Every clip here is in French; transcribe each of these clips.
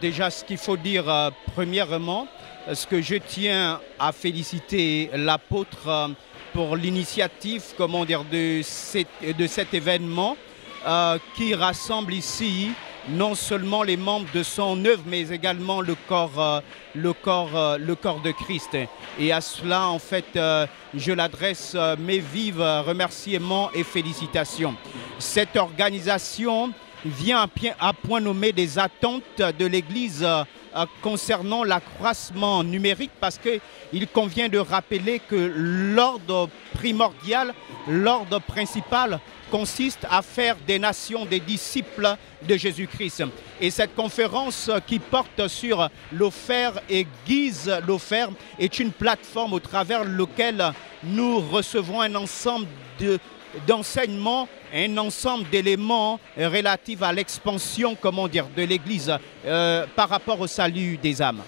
Déjà, ce qu'il faut dire, premièrement, ce que je tiens à féliciter l'apôtre pour l'initiative, comment dire, de cet événement qui rassemble ici non seulement les membres de son œuvre, mais également le corps de Christ. Et à cela, en fait, je l'adresse mes vifs remerciements et félicitations. Cette organisation vient à point nommé des attentes de l'Église concernant l'accroissement numérique, parce qu'il convient de rappeler que l'ordre primordial, l'ordre principal consiste à faire des nations des disciples de Jésus-Christ. Et cette conférence qui porte sur l'OFER et guise l'OFER est une plateforme au travers laquelle nous recevons un ensemble d'enseignements, un ensemble d'éléments relatifs à l'expansion, comment dire, de l'Église par rapport au salut des âmes.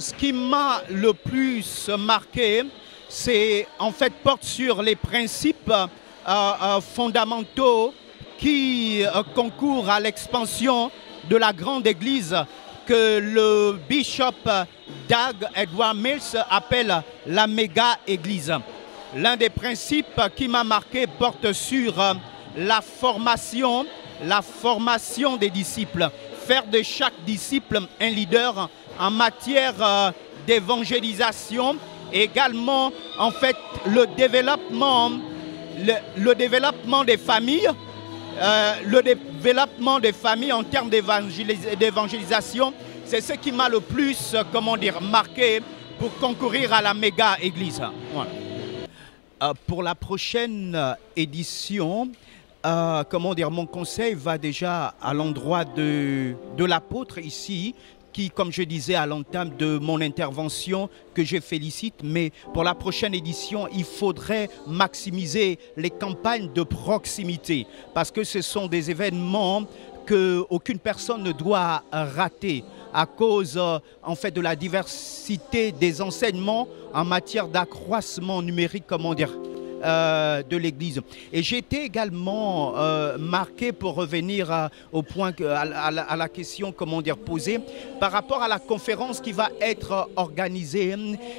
Ce qui m'a le plus marqué, c'est en fait porte sur les principes fondamentaux qui concourent à l'expansion de la grande église que le bishop Doug Edward Mills appelle la méga-église. L'un des principes qui m'a marqué porte sur la formation des disciples. Faire de chaque disciple un leader en matière d'évangélisation, également en fait le développement des familles, en termes d'évangélisation, c'est ce qui m'a le plus, comment dire, marqué pour concourir à la méga-église. Voilà. Pour la prochaine édition, comment dire, mon conseil va déjà à l'endroit de l'apôtre ici, qui, comme je disais à l'entame de mon intervention, que je félicite, mais pour la prochaine édition, il faudrait maximiser les campagnes de proximité, parce que ce sont des événements qu'aucune personne ne doit rater à cause, en fait, de la diversité des enseignements en matière d'accroissement numérique, comment dire, de l'Église. Et j'ai été également marqué, pour revenir au point, à la question, comment dire, posée, par rapport à la conférence qui va être organisée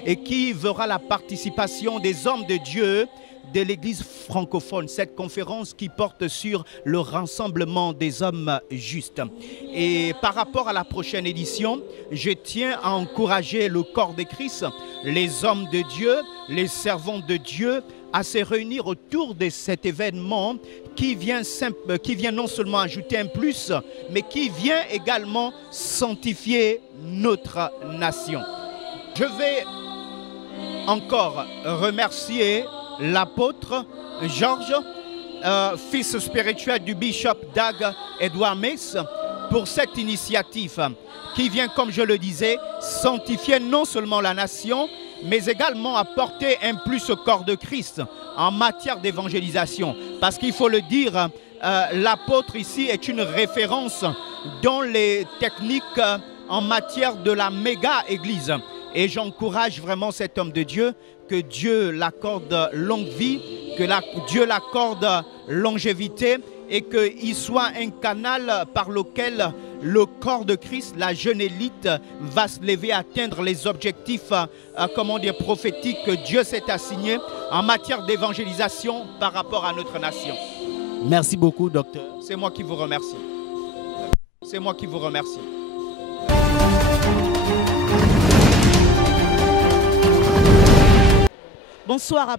et qui verra la participation des hommes de Dieu de l'Église francophone. Cette conférence qui porte sur le rassemblement des hommes justes. Et par rapport à la prochaine édition, je tiens à encourager le corps de Christ, les hommes de Dieu, les servants de Dieu, à se réunir autour de cet événement qui vient non seulement ajouter un plus, mais qui vient également sanctifier notre nation. Je vais encore remercier l'apôtre Georges, fils spirituel du bishop Doug Edward Mills, pour cette initiative qui vient, comme je le disais, sanctifier non seulement la nation, mais également apporter un plus au corps de Christ en matière d'évangélisation. Parce qu'il faut le dire, l'apôtre ici est une référence dans les techniques en matière de la méga-église. Et j'encourage vraiment cet homme de Dieu, que Dieu l'accorde longue vie, que Dieu l'accorde longévité, et qu'il soit un canal par lequel le corps de Christ, la jeune élite, va se lever à atteindre les objectifs comment dire, prophétiques que Dieu s'est assigné en matière d'évangélisation par rapport à notre nation. Merci beaucoup, docteur. C'est moi qui vous remercie. C'est moi qui vous remercie. Bonsoir à